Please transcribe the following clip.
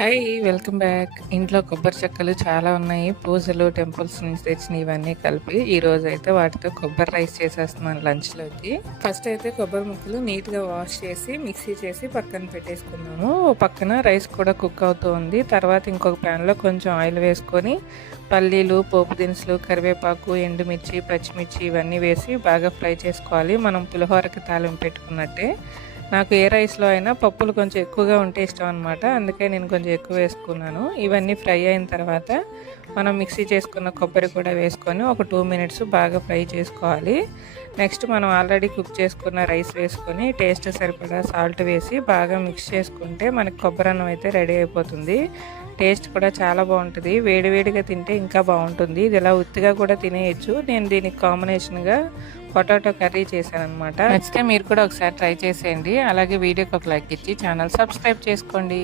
Hi! Welcome back. ఇంట్లో కొబ్బరి చెక్కలు చాలా ఉన్నాయి. పూజలు, టెంపుల్స్ నుంచి తెచ్చినయి ఇవన్నీ కలిపి ఈరోజైతే వాటితో కొబ్బరి రైస్ చేసేస్తున్నాను లంచ్‌లోకి. ఫస్ట్ అయితే కొబ్బరి ముక్కలు నీట్‌గా వాష్ చేసి, మిక్సీ చేసి పక్కన పెట్టేసుకున్నాను. ఓ పక్కన రైస్ కూడా కుక్ అవుతూ ఉంది. తర్వాత ఇంకొక ప్యాన్‌లో కొంచెం ఆయిల్ వేసుకొని పల్లీలు, పోపు దినుసులు, కరివేపాకు, ఎండుమిర్చి, పచ్చిమిర్చి ఇవన్నీ వేసి బాగా ఫ్రై చేసుకోవాలి. మనం పులిహోరకి తాలింపు పెట్టుకున్నట్టే. నాకు ఏ రైస్‌లో అయినా పప్పులు కొంచెం ఎక్కువగా ఉంటే ఇష్టం అనమాట. అందుకే నేను కొంచెం ఎక్కువ వేసుకున్నాను. ఇవన్నీ ఫ్రై అయిన తర్వాత మనం మిక్సీ చేసుకున్న కొబ్బరి కూడా వేసుకొని ఒక 2 మినిట్స్ బాగా ఫ్రై చేసుకోవాలి. నెక్స్ట్ మనం ఆల్రెడీ కుక్ చేసుకున్న రైస్ వేసుకొని టేస్ట్ సరిపడా సాల్ట్ వేసి బాగా మిక్స్ చేసుకుంటే మనకి కొబ్బరన్నం అయితే రెడీ అయిపోతుంది. టేస్ట్ కూడా చాలా బాగుంటుంది. వేడివేడిగా తింటే ఇంకా బాగుంటుంది. ఇది ఇలా ఉత్తిగా కూడా తినేయచ్చు. నేను దీనికి కాంబినేషన్గా పొటాటో కర్రీ చేశానమాట. నచ్చితే మీరు కూడా ఒకసారి ట్రై చేసేయండి. అలాగే వీడియోకి ఒక లైక్ ఇచ్చి ఛానల్ సబ్స్క్రైబ్ చేసుకోండి.